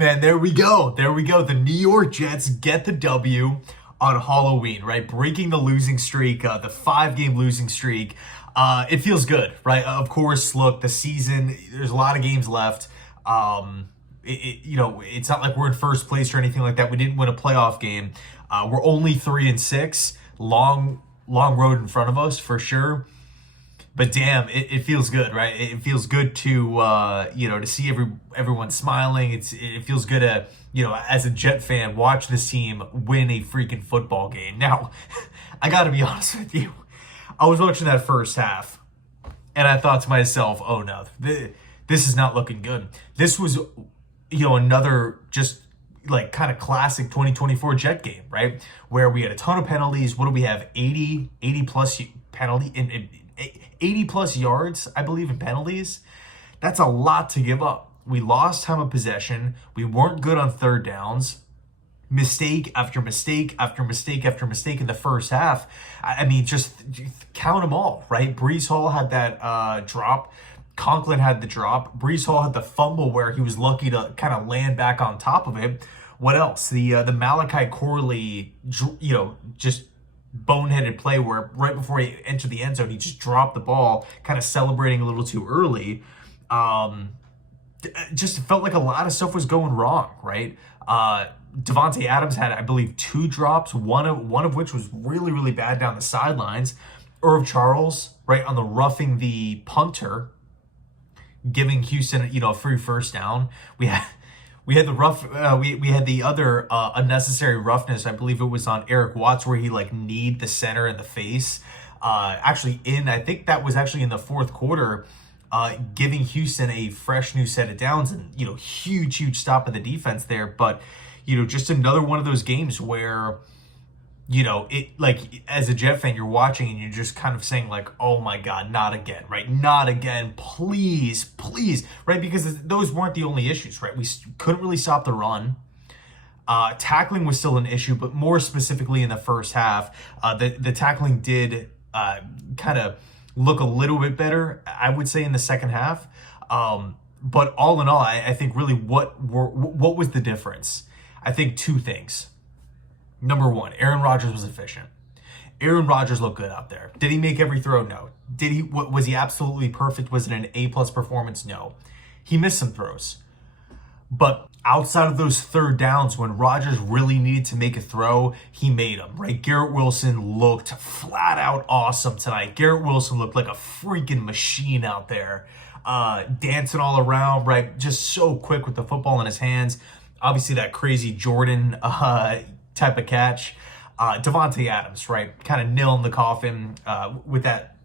Man, there we go. There we go. The New York Jets get the W on Halloween, right? Breaking the losing streak, the 5-game losing streak. It feels good, right? Of course, look, the season, there's a lot of games left. It's not like we're in first place or anything like that. We didn't win a playoff game. We're only 3-6. Long road in front of us for sure. But damn, it feels good, right? It feels good to to see everyone smiling. It feels good to, as a Jet fan, watch this team win a freaking football game. Now, I got to be honest with you. I was watching that first half, and I thought to myself, "Oh no, this is not looking good." This was, another just like kind of classic 2024 Jet game, right? Where we had a ton of penalties. What do we have? 80 plus penalty in 80 plus yards, I believe, in penalties. That's a lot to give up. We lost time of possession. We weren't good on third downs. Mistake after mistake after mistake after mistake in the first half. I mean, just count them all, right? Breece Hall had that drop. Conklin had the drop. Breece Hall had the fumble where he was lucky to kind of land back on top of it. What else? The Malachi Corley, just boneheaded play where right before he entered the end zone, he just dropped the ball, kind of celebrating a little too early. Just felt like a lot of stuff was going wrong, right? Devontae Adams had, I believe, 2 drops, one of which was really, really bad down the sidelines. Irv Charles, right, on the roughing the punter, giving Houston, a free first down. We had the rough. We had the other unnecessary roughness. I believe it was on Eric Watts where he kneed the center in the face. I think that was actually in the fourth quarter, giving Houston a fresh new set of downs and huge stop of the defense there. But just another one of those games where as a Jet fan, you're watching and you're just kind of saying oh my God, not again, right? Not again, please, right? Because those weren't the only issues, right? We couldn't really stop the run. Tackling was still an issue, but more specifically in the first half, the tackling did kind of look a little bit better, I would say, in the second half. But all in all, I think really what was the difference? I think 2 things. Number 1, Aaron Rodgers was efficient. Aaron Rodgers looked good out there. Did he make every throw? No. Was he absolutely perfect? Was it an A+ performance? No. He missed some throws. But outside of those third downs, when Rodgers really needed to make a throw, he made them, right? Garrett Wilson looked flat out awesome tonight. Garrett Wilson looked like a freaking machine out there, dancing all around, right? Just so quick with the football in his hands. Obviously, that crazy Jordan type of catch. Devontae Adams, right? Kind of nailing the coffin with that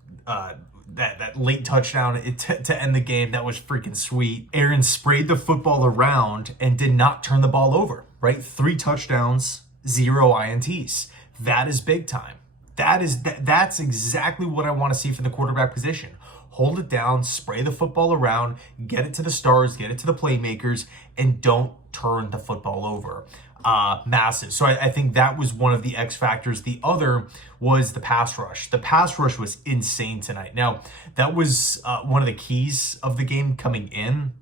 late touchdown to end the game. That was freaking sweet. Aaron sprayed the football around and did not turn the ball over, right? 3 touchdowns, 0 INTs. That is big time. That's exactly what I want to see from the quarterback position. Hold it down, spray the football around, get it to the stars, get it to the playmakers, and don't turn the football over. Massive. So I think that was one of the X factors. The other was the pass rush. The pass rush was insane tonight. Now, that was one of the keys of the game coming in.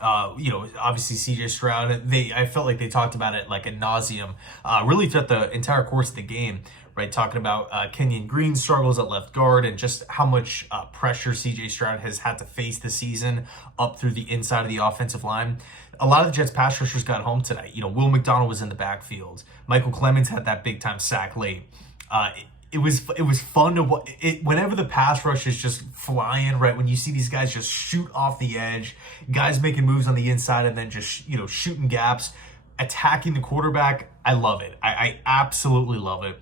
Obviously CJ Stroud, I felt like they talked about it ad nauseum, really throughout the entire course of the game, right? Talking about Kenyon Green's struggles at left guard and just how much pressure CJ Stroud has had to face this season up through the inside of the offensive line. A lot of the Jets pass rushers got home tonight. Will McDonald was in the backfield. Michael Clemens had that big time sack late. It was fun to watch. Whenever the pass rush is just flying, right? When you see these guys just shoot off the edge, guys making moves on the inside and then just shooting gaps, attacking the quarterback. I love it. I absolutely love it.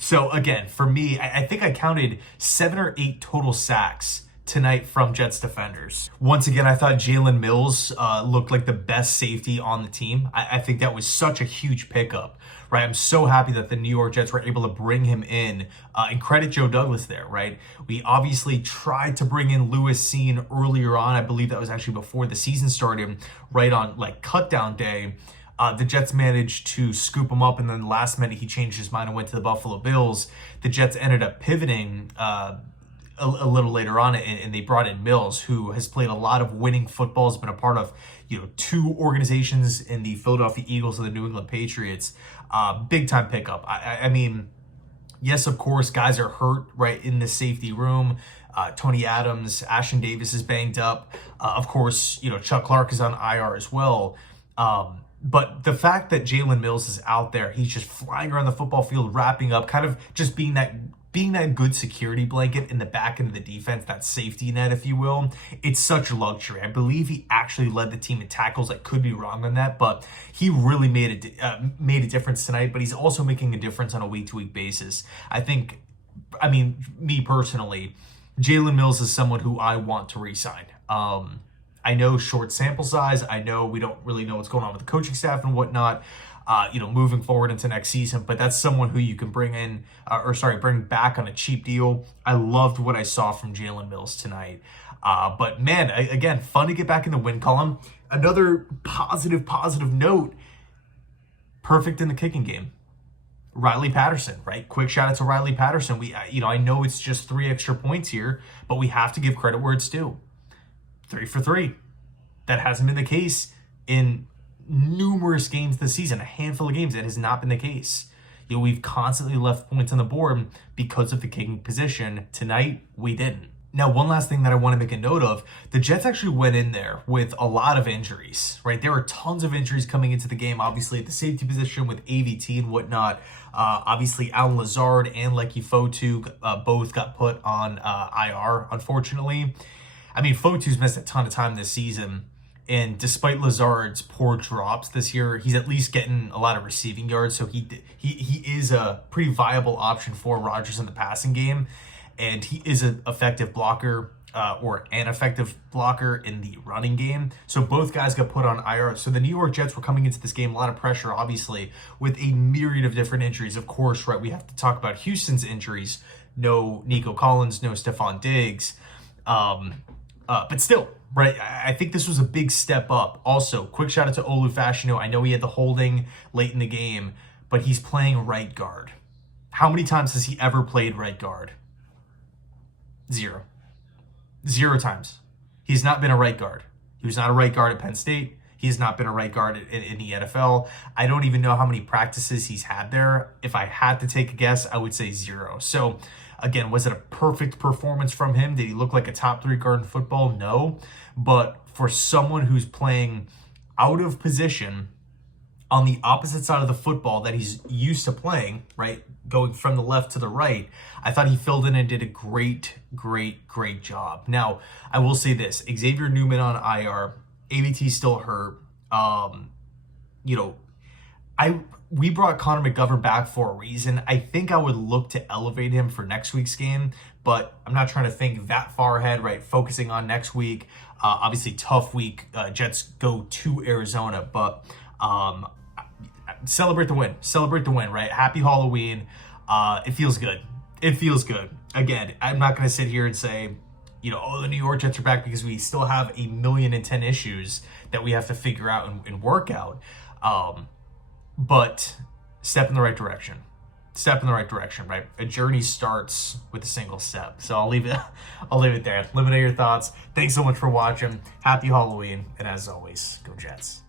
So again, for me, I think I counted 7 or 8 total sacks tonight from Jets defenders. Once again, I thought Jalen Mills looked like the best safety on the team. I think that was such a huge pickup, right? I'm so happy that the New York Jets were able to bring him in and credit Joe Douglas there, right? We obviously tried to bring in Lewis Seen earlier on. I believe that was actually before the season started, right on cut down day. The Jets managed to scoop him up, and then last minute he changed his mind and went to the Buffalo Bills. The Jets ended up pivoting a little later on, and they brought in Mills, who has played a lot of winning football, has been a part of, two organizations in the Philadelphia Eagles and the New England Patriots. Big time pickup. I mean, yes, of course, guys are hurt right in the safety room. Tony Adams, Ashton Davis is banged up. Of course, Chuck Clark is on IR as well. But the fact that Jalen Mills is out there, he's just flying around the football field, wrapping up, kind of just being that good security blanket in the back end of the defense, that safety net, if you will. It's such a luxury. I believe he actually led the team in tackles. I could be wrong on that, but he really made a difference tonight. But he's also making a difference on a week-to-week basis. I mean, me personally, Jalen Mills is someone who I want to re-sign. I know short sample size. I know we don't really know what's going on with the coaching staff and whatnot, moving forward into next season. But that's someone who you can bring back on a cheap deal. I loved what I saw from Jalen Mills tonight. But man, again, fun to get back in the win column. Another positive note, perfect in the kicking game. Riley Patterson, right? Quick shout out to Riley Patterson. I know it's just 3 extra points here, but we have to give credit where it's due. 3 for 3. That hasn't been the case in numerous games this season. A handful of games that has not been the case. We've constantly left points on the board because of the kicking position. Tonight, we didn't. Now, one last thing that I want to make a note of, the Jets actually went in there with a lot of injuries, right? There were tons of injuries coming into the game, obviously at the safety position with AVT and whatnot. Obviously, Alan Lazard and Lecky Fotu both got put on IR, unfortunately. I mean, Fotu's missed a ton of time this season, and despite Lazard's poor drops this year, he's at least getting a lot of receiving yards, so he is a pretty viable option for Rodgers in the passing game, and he is an effective blocker or an effective blocker in the running game. So both guys got put on IR. So the New York Jets were coming into this game, a lot of pressure, obviously, with a myriad of different injuries. Of course, right, we have to talk about Houston's injuries. No Nico Collins, no Stephon Diggs. But still, right, I think this was a big step up. Also, quick shout out to Olu Fashino. I know he had the holding late in the game, but he's playing right guard. How many times has he ever played right guard? 0. 0 times. He's not been a right guard. He was not a right guard at Penn State. He has not been a right guard in the NFL. I don't even know how many practices he's had there. If I had to take a guess, I would say 0. So, again, was it a perfect performance from him? Did he look like a top 3 guard in football? No. But for someone who's playing out of position on the opposite side of the football that he's used to playing, right, going from the left to the right, I thought he filled in and did a great job. Now, I will say this. Xavier Newman on IR, AVT still hurt. We brought Connor McGovern back for a reason. I think I would look to elevate him for next week's game, but I'm not trying to think that far ahead, right? Focusing on next week. Obviously, tough week. Jets go to Arizona, but celebrate the win, right? Happy Halloween. It feels good. Again, I'm not going to sit here and say, the New York Jets are back, because we still have 1,010,000 issues that we have to figure out and work out. But step in the right direction, right? A journey starts with a single step. So I'll leave it there. Let me know your thoughts. Thanks so much for watching. Happy Halloween. And as always, go Jets.